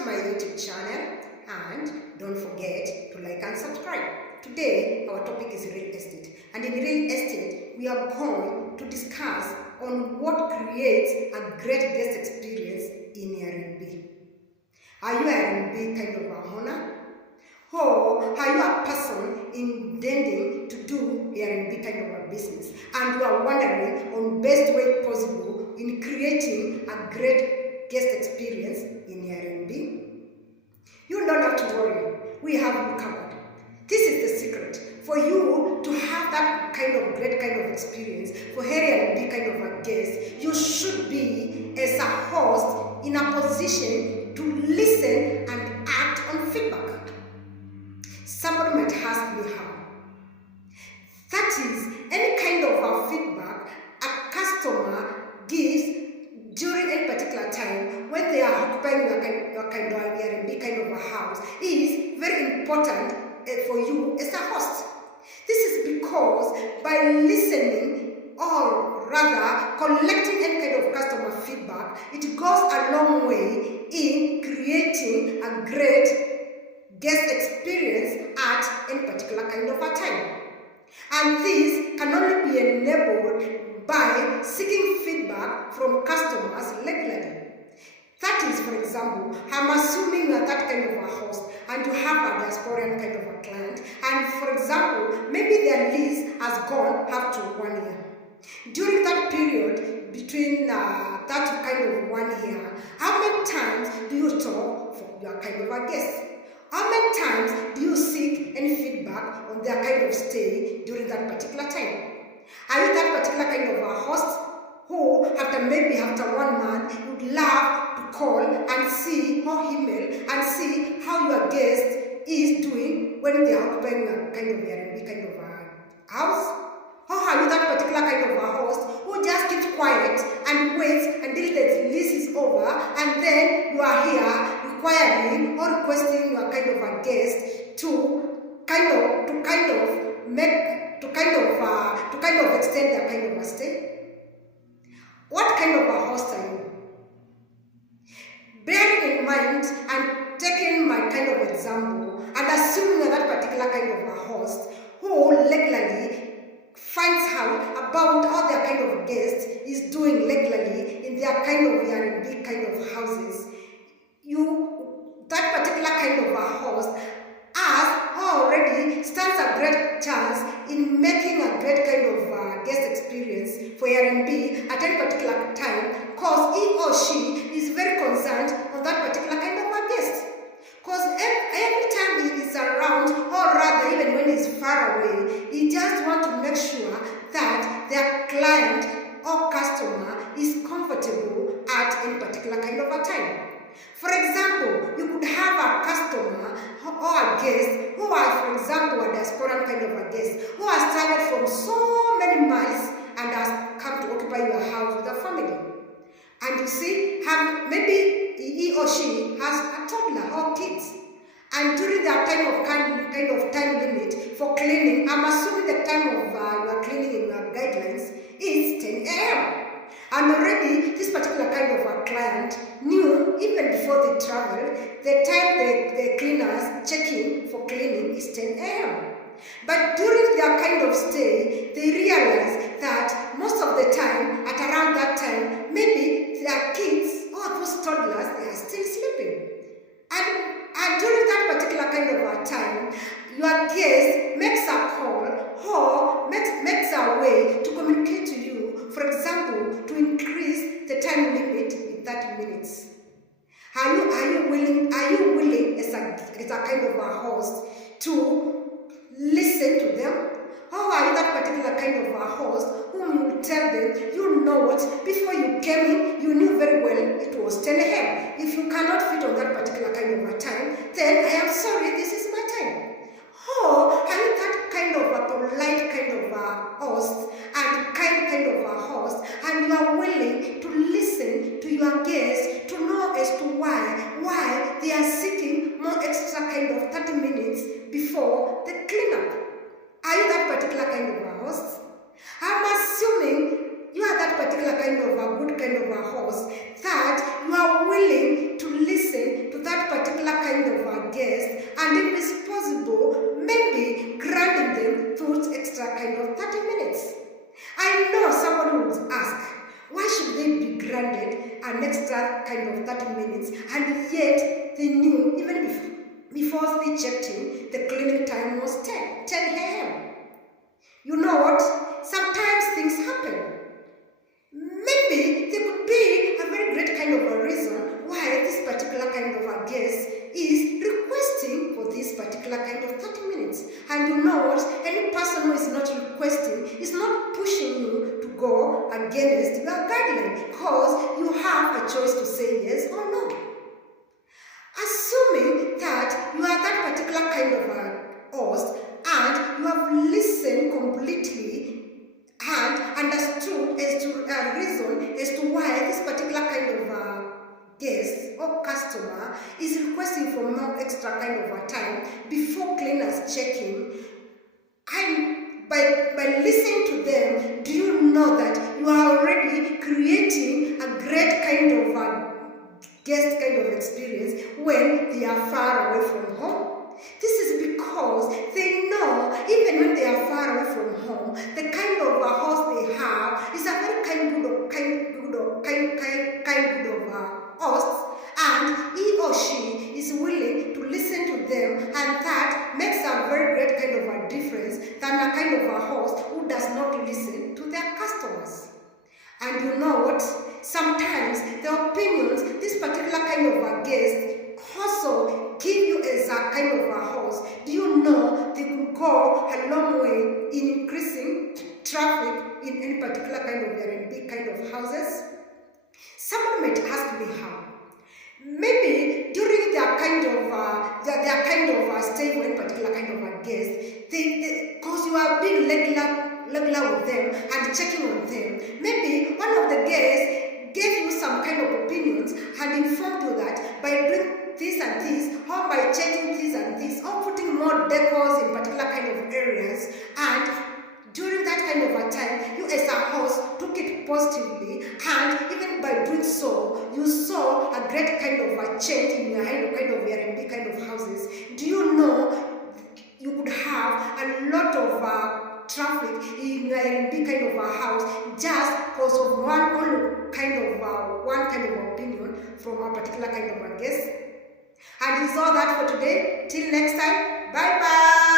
to my YouTube channel, and don't forget to like and subscribe. Today our topic is real estate, and in real estate we are going to discuss on what creates a great guest experience in Airbnb. Are you an Airbnb kind of a owner? Or are you a person intending to do Airbnb kind of a business and you are wondering on best way possible in creating a great guest experience in Airbnb? You don't have to worry, we have you covered. This is the secret for you to have that kind of great kind of experience for Airbnb kind of a guest. You should be, as a host, in a position to listen and act on feedback. Somebody might ask me how. That is, any kind of a feedback a customer gives during any particular time when they are occupying your kind of Airbnb kind of a house is very important for you as a host. This is because by listening, or rather collecting any kind of customer feedback, it goes a long way in creating a great guest experience at any particular kind of a time. And this can only be enabled by seeking feedback from customers regularly. That is, for example, I'm assuming you are that kind of a host and you have a diasporan kind of a client, and for example, maybe their lease has gone up to 1 year. During that period, between that kind of 1 year, how many times do you talk for your kind of a guest? How many times do you seek any feedback on their kind of stay during that particular time? Are you that particular kind of a host who, after 1 month, would love to call and see or email and see how your guest is doing when they are occupying a kind of Airbnb kind of a house? Or are you that particular kind of a host who just keeps quiet and waits until the lease is over, and then you are here requiring or requesting your kind of a guest to extend their kind of a stay? What kind of a host are you? Bearing in mind and taking my kind of example and assuming that particular kind of a host who regularly finds out about how their kind of guest is doing regularly in their kind of Airbnb kind of houses, that particular kind of a host already stands a great chance in making a great kind of guest experience for Airbnb at any particular time, because he or she is very concerned on that particular kind of a guest. Because every time he is around, or rather even when he's far away, he just wants to make sure that their client or customer is comfortable at any particular kind of a time. For example, you could have a customer or a guest who are, for example, a diasporan kind of a guest who has traveled from so many miles and has come to occupy your house with a family. And you see, maybe he or she has a toddler or kids. And during that kind of time limit for cleaning, I'm assuming the time of your cleaning in your guidelines is 10 a.m. And already this particular kind of a client knew even before they traveled, the time the cleaners check in for cleaning is 10 a.m. But during their kind of stay, they realized that most of the time, at around that time, maybe their kids or those toddlers, they are still sleeping. And during that particular kind of a time, your guest makes a call or makes a way to communicate to you, for example, to increase the time limit in 30 minutes. Are you willing as a kind of a host to listen to them? Or are you that particular kind of a host whom you will tell them, you know what, before you came in, you knew very well it was 10 a.m. If you cannot fit on that particular kind of a time, then I am sorry, this is my time. Or are you that kind of a polite kind of a host and kind of a host, and you are willing to listen to your guests to know as to why they are seeking more extra kind of 30 minutes before the cleanup? Are you that particular kind of a host? I'm assuming you are that particular kind of a good kind of a host, that you are willing to listen to that particular kind of a guest, and if it's possible, maybe granting them those extra kind of 30 minutes. I know somebody would ask, why should they be granted an extra kind of 30 minutes, and yet they knew even before they checked in, the clinic time was 10 a.m. You know what? Sometimes things happen. Maybe there could be a very great kind of a reason why this particular kind of a guest is requesting for this particular kind of 30 minutes. And you know what? Any person who is not requesting is not pushing you to go against your guideline, because you have a choice to say yes or no. Assuming that you are that particular kind of a host and you have listened completely and understood as to a reason as to why this particular kind of guest or customer is requesting for more extra kind of a time before cleaners checking, and by listening to them, do you know that you are already creating a great kind of a guest kind of experience when they are far away from home? This is because they know even when they are far away from home, the kind of a host they have is a very kind of a host, and he or she is willing to listen to them, and that makes a very great kind of a difference than a kind of a host who does not listen to their customers. And you know what? Sometimes the opinions this particular kind of a guest also give you as a kind of a host, do you know they could go a long way in increasing traffic in any particular kind of Airbnb kind of houses? Someone might ask me how. Maybe during their kind of stay for any particular kind of a guest, because you are being regular with them and checking on them, maybe one of the guests gave you some kind of opinions and informed you that by doing this and this, or by changing this and this, or putting more decors in particular kind of areas, and during that kind of a time, you as a host took it positively, and even by doing so, you saw a great kind of a change in your kind of Airbnb kind of houses. Do you know you could have a lot of traffic in your Airbnb kind of a house just because of one kind of opinion from a particular kind of a guest? And it's all that for today. Till next time, bye bye.